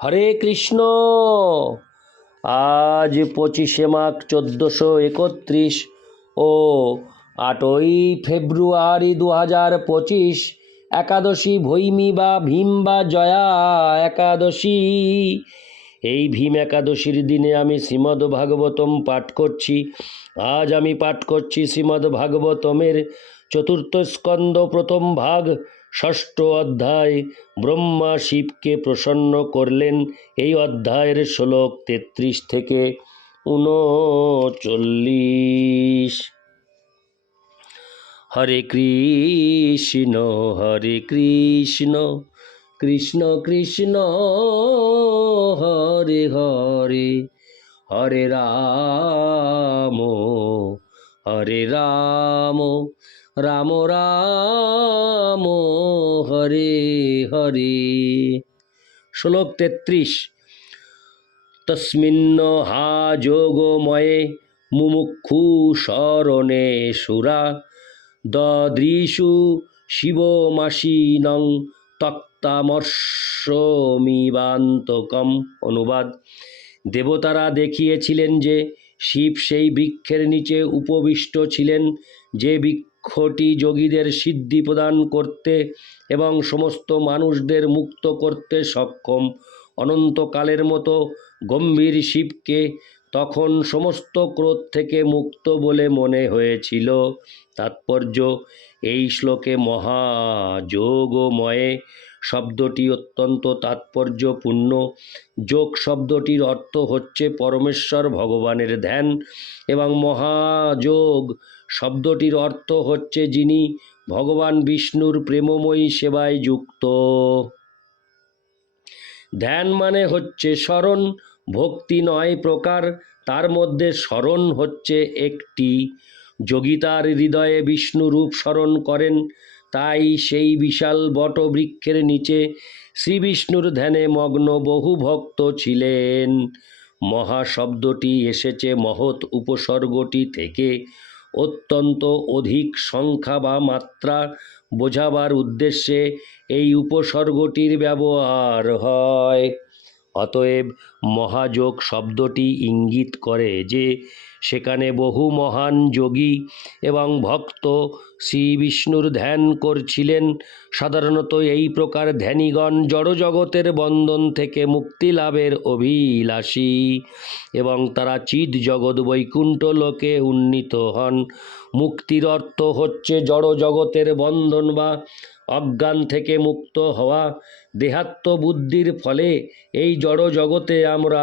হরে কৃষ্ণ। আজ পঁচিশে মাঘ চোদ্দোশো একত্রিশ ও আটই ফেব্রুয়ারি দু হাজার পঁচিশ, একাদশী ভৈমী বা ভীম বা জয়া একাদশী। এই ভীম একাদশীর দিনে আমি শ্রীমদ্ ভাগবতম পাঠ করছি। আজ আমি পাঠ করছি শ্রীমদ্ ভাগবতমের চতুর্থ স্কন্দ প্রথম ভাগ। ষষ্ঠ অধ্যায় ব্রহ্মা শিবকে প্রসন্ন করলেন। এই অধ্যায়ের শ্লোক তেত্রিশ থেকে উনচল্লিশ। হরে কৃষ্ণ হরে কৃষ্ণ কৃষ্ণ কৃষ্ণ, হরে হরে হরে রাম হরে রাম। রাম রাম, হরে হরে। শ্লোক তেত্রিশ। তস্মিন্ন হা যোগময়ে মুমুক্ষু স্মরণে সুরা। দদৃশু শিবমাসীনং তক্তামর্ষমিবান্তকম অনুবাদ। দেবতারা দেখিয়েছিলেন যে শিব সেই বৃক্ষের নিচে উপবিষ্ট ছিলেন, যে বৃক্ষটি যোগীদের সিদ্ধি প্রদান করতে এবং সমস্ত মানুষদের মুক্ত করতে সক্ষম। অনন্তকালের মতো গম্ভীর শিবকে তখন সমস্ত ক্রোধ থেকে মুক্ত বলে মনে হয়েছিল। তাৎপর্য, এই শ্লোকে মহাযোগময়ে শব্দটি অত্যন্ত তাৎপর্যপূর্ণ। যোগ শব্দটির অর্থ হচ্ছে পরমেশ্বর ভগবানের ধ্যান এবং মহাযোগ শব্দটির অর্থ হচ্ছে যিনি ভগবান বিষ্ণুর প্রেমময়ী সেবায় যুক্ত। ধ্যান মানে হচ্ছে স্মরণ, ভক্তি নয় প্রকার, তার মধ্যে স্মরণ হচ্ছে একটি। যোগিতার হৃদয়ে বিষ্ণু রূপ স্মরণ করেন, তাই সেই বিশাল বটবৃক্ষের নিচে শ্রী বিষ্ণুর ধ্যানে মগ্ন বহু ভক্ত ছিলেন। মহা শব্দটি এসেছে মহৎ উপসর্গটি থেকে। অত্যন্ত অধিক সংখ্যা বা মাত্রা বোঝাবার উদ্দেশ্যে এই উপসর্গটির ব্যবহার হয়। অতএব মহাযোগ শব্দটি ইঙ্গিত করে যে সেখানে বহু মহান যোগী এবং ভক্ত শ্রী বিষ্ণুর ধ্যান করছিলেন। সাধারণত এই প্রকার ধ্যানীগণ জড়জগতের বন্ধন থেকে মুক্তি লাভের অভিলাষী এবং তারা চিদ জগৎ বৈকুণ্ঠ লোকে উন্নীত হন। মুক্তির অর্থ হচ্ছে জড়জগতের বন্ধন বা অজ্ঞান থেকে মুক্ত হওয়া দেহাত্ম বুদ্ধির ফলে এই জড় জগতে আমরা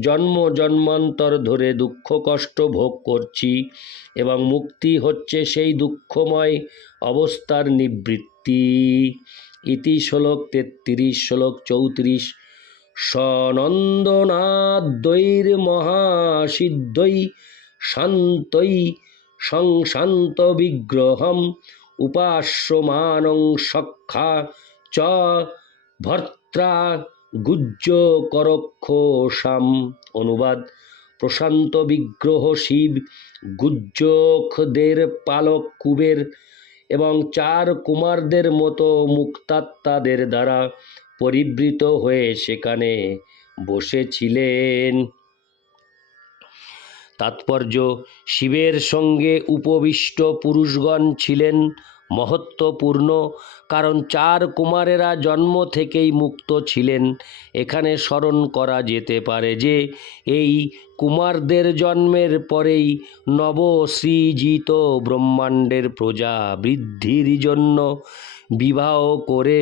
জন্ম জন্মান্তর ধরে দুঃখ কষ্ট ভোগ করছি এবং মুক্তি হচ্ছে সেই দুঃখময় অবস্থার নিবৃত্তি। ইতি শ্লোক তেত্রিশ, শ্লোক চৌত্রিশ। সনন্দনাদ্বৈর মহাসিদ্ধৈ শান্তৈ সংশান্ত বিগ্রহম উপাস্যমানং সক্ষা চ ভর্ত্রা গুজ্জ করক্ষসাম অনুবাদ, প্রশান্ত বিগ্রহ শিব, গুজ্জকদের পালক কুবের এবং চার কুমারদের মতো মুক্তাত্মাদের দ্বারা পরিবৃত হয়ে সেখানে বসেছিলেন। তাৎপর্য, শিবের সঙ্গে উপবিষ্ট পুরুষগণ ছিলেন মহত্বপূর্ণ, কারণ চার কুমারেরা জন্ম থেকেই মুক্ত ছিলেন। এখানে স্মরণ করা যেতে পারে যে, এই কুমারদের জন্মের পরেই নবসৃজিত ব্রহ্মাণ্ডের প্রজা বৃদ্ধির জন্য বিবাহ করে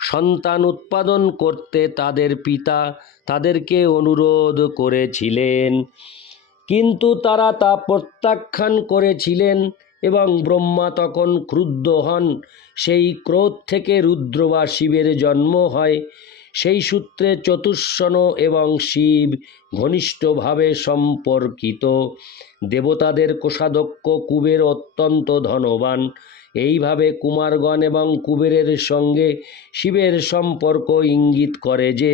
সন্তান উৎপাদন করতে তাদের পিতা তাদেরকে অনুরোধ করেছিলেন। কিন্তু তারা তা প্রত্যাখ্যান করেছিলেন এবং ব্রহ্মা তখন ক্রুদ্ধ হন। সেই ক্রোধ থেকে রুদ্র বা শিবের জন্ম হয়। সেই সূত্রে চতুষ্ষণ এবং শিব ঘনিষ্ঠভাবে সম্পর্কিত। দেবতাদের কোষাধ্যক্ষ কুবের অত্যন্ত ধনবান। এইভাবে কুমারগণ এবং কুবেরের সঙ্গে শিবের সম্পর্ক ইঙ্গিত করে যে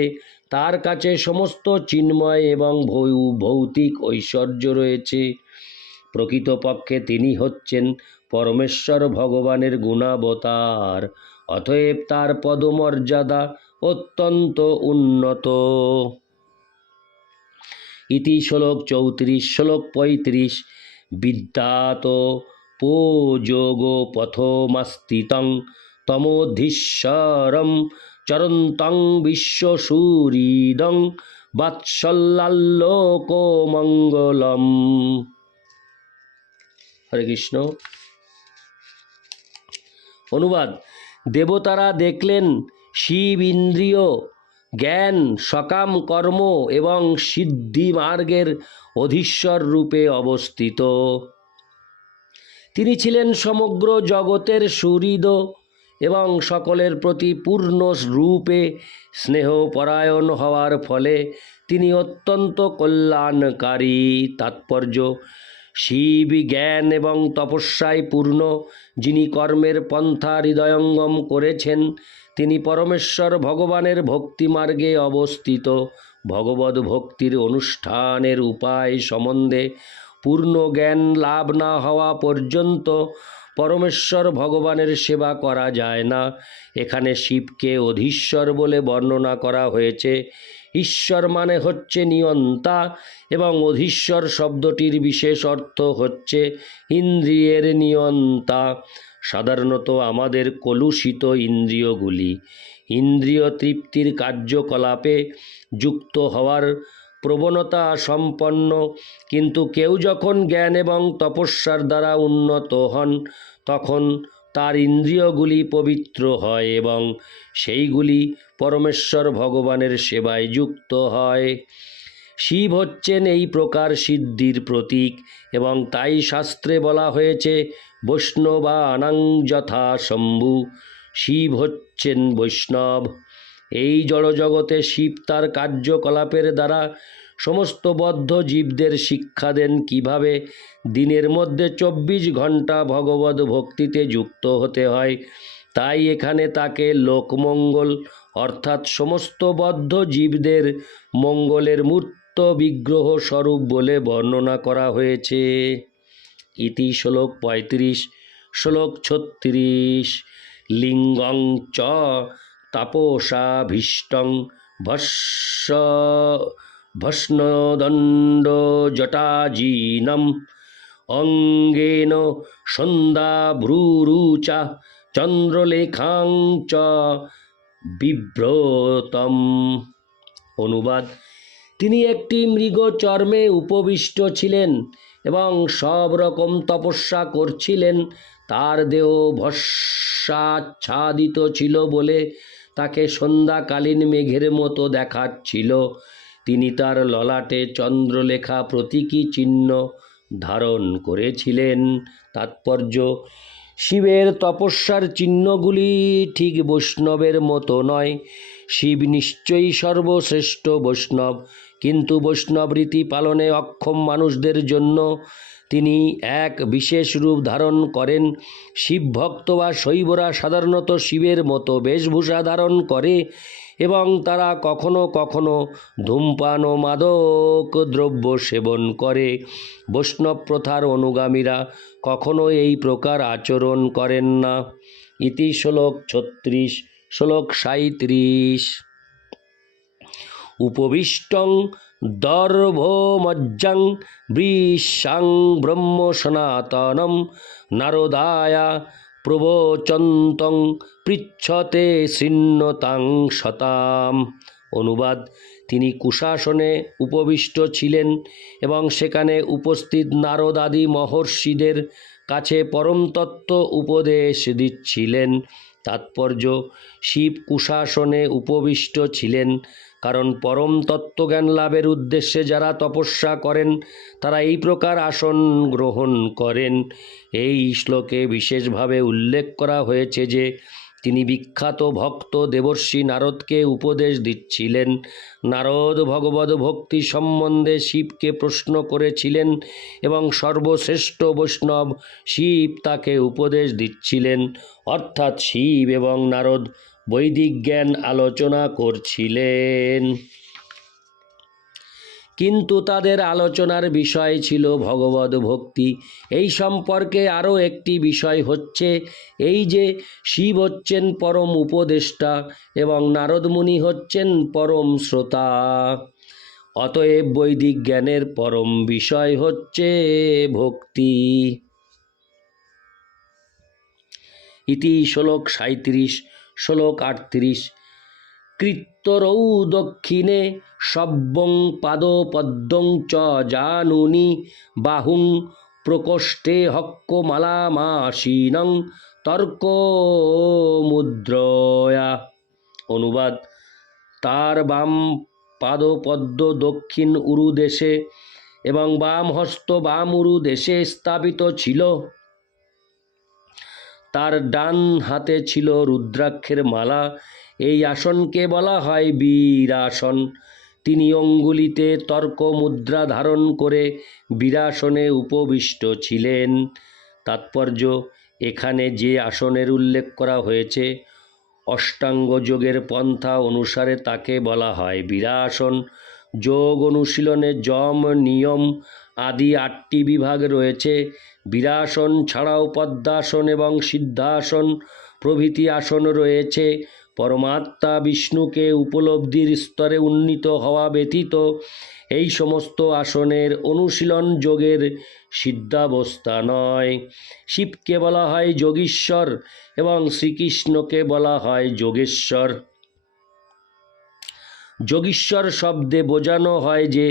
তার কাছে সমস্ত চিন্ময় এবং ভৌ- ভৌতিক ঐশ্বর্য রয়েছে। প্রকৃতপক্ষে তিনি হচ্ছেন পরমেশ্বর ভগবানের গুণাবতার, অতএব তার পদমর্যাদা অত্যন্ত উন্নত। ইতি শ্লোক চৌত্রিশ, শ্লোক পঁয়ত্রিশ। বিদ্যাত পোযোগ পথমাস্তিতং তমোধীশ্বরম চরন্তং বিশ্বসূরিদং বাৎসল্যাল্লোকমঙ্গলম হরে কৃষ্ণ। অনুবাদ, দেবতারা দেখলেন শিব ইন্দ্রিয় জ্ঞান, সকাম কর্ম এবং সিদ্ধি মার্গের অধীশ্বর রূপে অবস্থিত। তিনি ছিলেন সমগ্র জগতের সুহৃদ এবং সকলের প্রতি পূর্ণ রূপে স্নেহপরায়ণ হওয়ার ফলে তিনি অত্যন্ত কল্যাণকারী, তাৎপর্য, শিব জ্ঞান এবং তপস্যায় পূর্ণ, যিনি কর্মের পন্থা হৃদয়ঙ্গম করেছেন, তিনি পরমেশ্বর ভগবানের ভক্তিমার্গে অবস্থিত। ভগবত ভক্তির অনুষ্ঠানের উপায় সম্বন্ধে পূর্ণ জ্ঞান লাভ না হওয়া পর্যন্ত পরমেশ্বর ভগবানের সেবা করা যায় না। এখানে শিবকে অধীশ্বর বলে বর্ণনা করা হয়েছে। ঈশ্বর মানে হচ্ছে নিয়ন্তা এবং অধীশ্বর শব্দটির বিশেষ অর্থ হচ্ছে ইন্দ্রিয়ের নিয়ন্তা। সাধারণত আমাদের কলুষিত ইন্দ্রিয়গুলি। ইন্দ্রিয় তৃপ্তির কার্যকলাপে যুক্ত হওয়ার প্রবণতা সম্পন্ন। কিন্তু কেউ যখন জ্ঞান এবং তপস্যার দ্বারা উন্নত হন, তখন তার ইন্দ্রিয়গুলি পবিত্র হয় এবং সেইগুলি পরমেশ্বর ভগবানের সেবায় যুক্ত হয়। শিব হচ্ছেন এই প্রকার সিদ্ধির প্রতীক এবং তাই শাস্ত্রে বলা হয়েছে বৈষ্ণবা আনাং যথা শম্ভু শিব হচ্ছেন বৈষ্ণব। এই জড়জগতে শিব তার কার্যকলাপের দ্বারা সমস্ত বদ্ধ জীবদের শিক্ষা দেন কীভাবে? দিনের মধ্যে চব্বিশ ঘণ্টা ভগবত ভক্তিতে যুক্ত হতে হয়। তাই এখানে তাকে লোকমঙ্গল, অর্থাৎ সমস্ত বদ্ধ জীবদের মঙ্গলের মূর্ত বিগ্রহ স্বরূপ বলে বর্ণনা করা হয়েছে। ইতি শ্লোক পঁয়ত্রিশ, শ্লোক ছত্রিশ, লিঙ্গং চ তাপসাভীষ্টং ভস্য ভস্নদণ্ড জটাজীনম অঙ্গেন সন্ধ্যাভ্রুরুচা চন্দ্রলেখাং চ বিব্রতম। অনুবাদ। তিনি একটি মৃগ চর্মে উপবিষ্ট ছিলেন এবং সব রকম তপস্যা করছিলেন। তার দেহ ভস্যাচ্ছাদিত ছিল বলে তাকে সন্ধ্যাকালীন মেঘের মতো দেখাচ্ছিল। তিনি তার ললাটে চন্দ্রলেখা প্রতীকী চিহ্ন ধারণ করেছিলেন। তাৎপর্য, শিবের তপস্যার চিহ্নগুলি ঠিক বৈষ্ণবের মতো নয়। শিব নিশ্চয়ই সর্বশ্রেষ্ঠ বৈষ্ণব, কিন্তু বৈষ্ণব রীতি পালনে অক্ষম মানুষদের জন্য তিনি এক বিশেষ রূপ ধারণ করেন। শিব ভক্ত বা শৈবরা সাধারণত শিবের মতো বেশভূষা ধারণ করে এবং তারা কখনো কখনো ধূমপান ও মাদক দ্রব্য সেবন করে। বৈষ্ণব প্রথার অনুগামীরা কখনো এই প্রকার আচরণ করেন না। ইতি শ্লোক ছত্রিশ, শ্লোক সাঁত্রিশ উপবিষ্টং দর্ভমজ্জং বৃষাং ব্রহ্ম সনাতনম নারদায়া প্রবচন্তং পৃচ্ছতে শৃণ্যতাং শতাম। অনুবাদ, তিনি কুশাসনে উপবিষ্ট ছিলেন এবং সেখানে উপস্থিত নারদাদি মহর্ষিদের কাছে পরমতত্ত্ব উপদেশ দিচ্ছিলেন। তাৎপর্য, শিব কুশাসনে উপবিষ্ট ছিলেন কারণ পরম তত্ত্বজ্ঞান লাভের উদ্দেশ্যে যারা তপস্যা করেন, তারা এই প্রকার আসন গ্রহণ করেন। এই শ্লোকে বিশেষভাবে উল্লেখ করা হয়েছে যে, তিনি বিখ্যাত ভক্ত দেবর্ষী নারদকে উপদেশ দিচ্ছিলেন। নারদ ভগবত ভক্তি সম্বন্ধে শিবকে প্রশ্ন করেছিলেন এবং সর্বশ্রেষ্ঠ বৈষ্ণব শিব তাকে উপদেশ দিচ্ছিলেন। অর্থাৎ শিব এবং নারদ বৈদিক জ্ঞান আলোচনা করছিলেন। কিন্তু তাদের আলোচনার বিষয় ছিল ভগবত ভক্তি। এই সম্পর্কে আরও একটি বিষয় হচ্ছে এই যে শিব হচ্ছেন পরম উপদেষ্টা এবং নারদমুনি হচ্ছেন পরম শ্রোতা। অতএব বৈদিক জ্ঞানের পরম বিষয় হচ্ছে ভক্তি। ইতি শ্লোক সাঁত্রিশ শ্লোক আটত্রিশ। কৃত্তরৌ দক্ষিণে সব্যং পাদপদ্মং চ জানুনি বাহুং প্রকোষ্ঠে হক্কমালামাসীনং তর্ক মুদ্রয়া অনুবাদ, তার বাম পাদপদ্ম দক্ষিণ উরু দেশে এবং বাম হস্ত বাম উরু দেশে স্থাপিত ছিল। তার ডান হাতে ছিল রুদ্রাক্ষের মালা। এই আসনকে বলা হয় বীরাসন। তিনি অঙ্গুলিতে তর্ক মুদ্রা ধারণ করে বীরাসনে উপবিষ্ট ছিলেন। তাৎপর্য, এখানে যে আসনের উল্লেখ করা হয়েছে, অষ্টাঙ্গ যোগের পন্থা অনুসারে তাকে বলা হয় বীরাসন। যোগ অনুশীলনে যম, নিয়ম আদি আটটি বিভাগ রয়েছে। বীরাসন ছাড়াও পদ্মাসন এবং সিদ্ধাসন প্রভৃতি আসন রয়েছে। পরমাত্মা বিষ্ণুকে উপলব্ধির স্তরে উন্নীত হওয়া ব্যতীত এই সমস্ত আসনের অনুশীলন যোগের সিদ্ধাবস্থা নয়। শিবকে বলা হয় যোগীশ্বর এবং শ্রীকৃষ্ণকে বলা হয় যোগেশ্বর। যোগীশ্বর শব্দে বোঝানো হয় যে,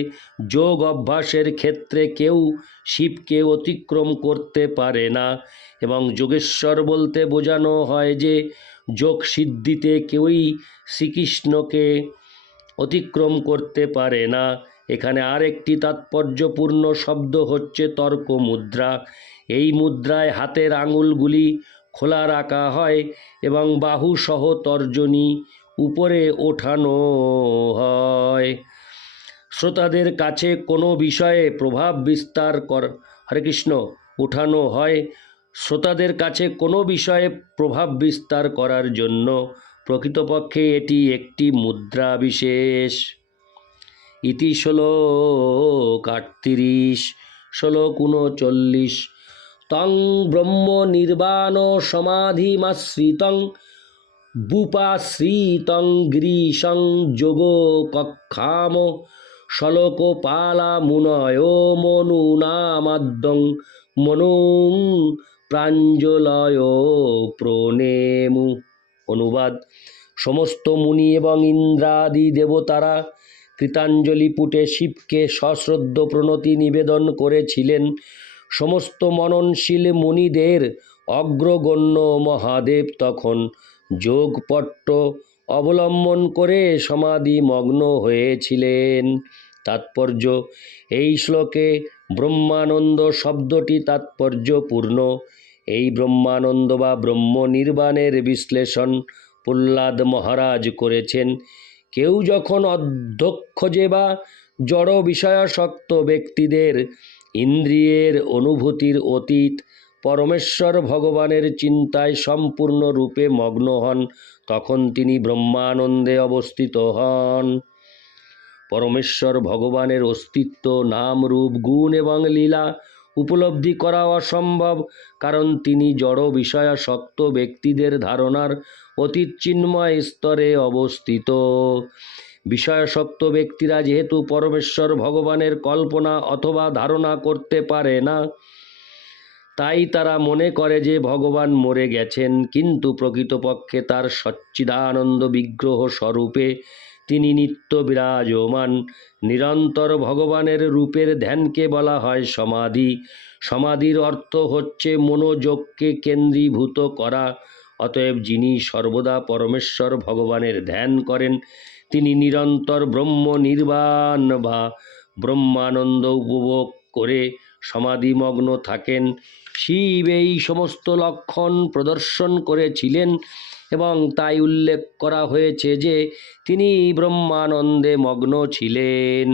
যোগ অভ্যাসের ক্ষেত্রে কেউ শিবকে অতিক্রম করতে পারে না এবং যোগেশ্বর বলতে বোঝানো হয় যে, যোগ সিদ্ধিতে কেউই শ্রীকৃষ্ণকে অতিক্রম করতে পারে না। এখানে আরেকটি তাৎপর্যপূর্ণ শব্দ হচ্ছে তর্ক মুদ্রা এই মুদ্রায় হাতের আঙুলগুলি খোলা রাখা হয় এবং বাহু সহ তর্জনী উপরে ওঠানো হয়। শ্রোতাদের কাছে কোনো বিষয়ে প্রভাব বিস্তার কর, হরে কৃষ্ণ, উঠানো হয়। শ্রোতাদের কাছে কোনো বিষয়ে প্রভাব বিস্তার করার জন্য প্রকৃতপক্ষে এটি একটি মুদ্রা বিশেষ। ইতি শ্লোক আটত্রিশ, শ্লোক উনচল্লিশ। তং ব্রহ্ম নির্বাণ সমাধিমাশ্রিতং বুপাশ্রিতং গিরিশং যোগ কক্ষাম শলোকপালা মুনয় মনুনামাদ্যং মনু প্রাঞ্জলয় প্রণেমু। অনুবাদ। সমস্ত মুনি এবং ইন্দ্রাদি দেবতারা কৃতাঞ্জলি পুটে শিবকে সশ্রদ্ধ প্রণতি নিবেদন করেছিলেন। সমস্ত মননশীল মুনিদের অগ্রগণ্য মহাদেব তখন যোগপট্ট অবলম্বন করে সমাধি মগ্ন হয়েছিলেন। তাৎপর্য, এই শ্লোকে ব্রহ্মানন্দ শব্দটি তাৎপর্যপূর্ণ। এই ব্রহ্মানন্দ বা ব্রহ্ম নির্বাণের বিশ্লেষণ প্রহ্লাদ মহারাজ করেছেন। কেউ যখন অধ্যক্ষ যে বা জড় বিষয়াসক্ত ব্যক্তিদের ইন্দ্রিয়ের অনুভূতির অতীত পরমেশ্বর ভগবানের চিন্তায় সম্পূর্ণরূপে মগ্ন হন, তখন তিনি ব্রহ্মানন্দে অবস্থিত হন। পরমেশ্বর ভগবানের অস্তিত্ব নাম রূপ গুণ এবং লীলা উপলব্ধি করা অসম্ভব, কারণ তিনি জড় বিষয়াসক্ত ব্যক্তিদের ধারণার অতীত স্তরে অবস্থিত। বিষয়াসক্ত ব্যক্তিরা যেহেতু পরমেশ্বর ভগবানের কল্পনা অথবা ধারণা করতে পারে না তাই তারা মনে করে যে ভগবান মরে গেছেন, কিন্তু প্রকৃতপক্ষে তার সচ্চিদানন্দ বিগ্রহ স্বরূপে তিনি নিত্য বিরাজমান। নিরন্তর ভগবানের রূপের ধ্যানকে বলা হয় সমাধি। সমাধির অর্থ হচ্ছে মনোযোগকে কেন্দ্রীভূত করা। অতএব যিনি সর্বদা পরমেশ্বর ভগবানের ধ্যান করেন, তিনি নিরন্তর ব্রহ্ম নির্বাণ বা ব্রহ্মানন্দ উপভোগ করে সমাধিমগ্ন থাকেন। শিব এই সমস্ত লক্ষণ প্রদর্শন করেছিলেন এবং তাই উল্লেখ করা হয়েছে যে তিনি ব্রহ্মানন্দে মগ্ন ছিলেন।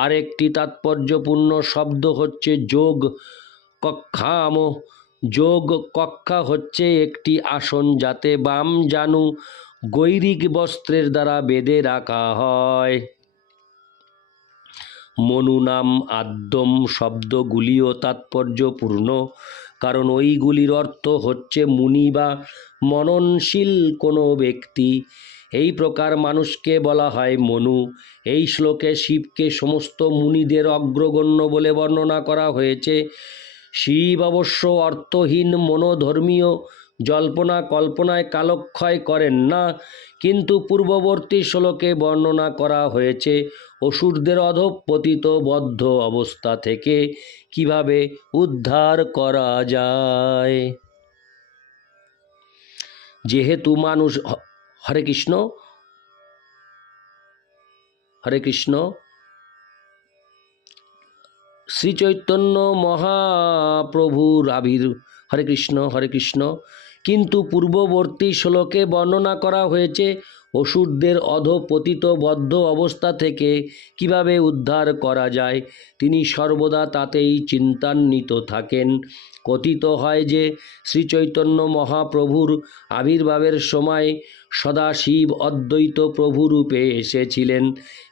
আর একটি তাৎপর্যপূর্ণ শব্দ হচ্ছে যোগ কক্ষাম। যোগ কক্ষা হচ্ছে একটি আসন যাতে বাম জানু গৈরিক বস্ত্রের দ্বারা বেঁধে রাখা হয়। মনু নাম আদ্যম শব্দগুলিও তাৎপর্যপূর্ণ, কারণ ওইগুলির অর্থ হচ্ছে মুনি বা মননশীল কোনো ব্যক্তি। এই প্রকার মানুষকে বলা হয় মনু। এই শ্লোকে শিবকে সমস্ত মুনিদের অগ্রগণ্য বলে বর্ণনা করা হয়েছে। শিব অবশ্য অর্থহীন, মনোধর্মীয় জল্পনা কল্পনায় কালক্ষয় করেন না। কিন্তু পূর্ববর্তী শ্লোকে বর্ণনা করা হয়েছে, অসুরদের অধপতিত বদ্ধ অবস্থা থেকে কীভাবে উদ্ধার করা যায়। যেহেতু মানুষ হরে কৃষ্ণ হরে কৃষ্ণ, শ্রীচৈতন্য মহাপ্রভুর আবির, হরে কৃষ্ণ হরে কৃষ্ণ কিন্তু পূর্ববর্তী শ্লোকে বর্ণনা করা হয়েছে অসুরদের অধপতিত বদ্ধ অবস্থা থেকে কীভাবে উদ্ধার করা যায়? তিনি সর্বদা তাতেই চিন্তান্বিত থাকেন। কথিত হয় যে, শ্রীচৈতন্য মহাপ্রভুর আবির্ভাবের সময় সদাশিব অদ্বৈত প্রভুরূপে এসেছিলেন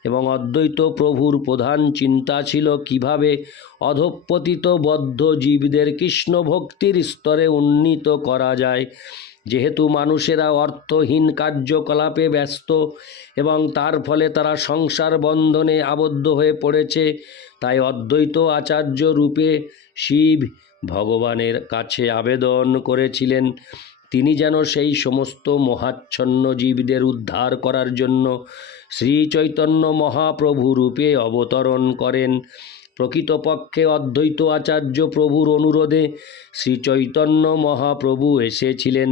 এবং অদ্বৈত প্রভুর প্রধান চিন্তা ছিল কীভাবে অধপতিত বদ্ধ জীবদের কৃষ্ণ ভক্তির স্তরে উন্নীত করা যায়। যেহেতু মানুষেরা অর্থহীন কার্যকলাপে ব্যস্ত এবং তার ফলে তারা সংসার বন্ধনে আবদ্ধ হয়ে পড়েছে, তাই অদ্বৈত আচার্য রূপে শিব ভগবানের কাছে আবেদন করেছিলেন। তিনি যেন সেই সমস্ত মহাচ্ছন্ন জীবদের উদ্ধার করার জন্য শ্রী চৈতন্য মহাপ্রভু রূপে অবতরণ করেন। প্রকৃতপক্ষে অদ্বৈত আচার্য প্রভুর অনুরোধে শ্রী চৈতন্য মহাপ্রভু এসেছিলেন।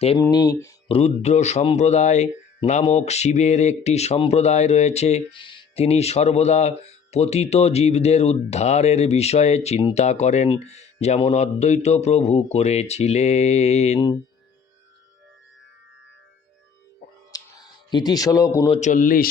তেমনি রুদ্র সম্প্রদায় নামক শিবের একটি সম্প্রদায় রয়েছে। তিনি সর্বদা পতিত জীবদের উদ্ধারের বিষয়ে চিন্তা করেন, যেমন অদ্বৈত প্রভু করেছিলেন। ইতি শ্লোক উনচল্লিশ।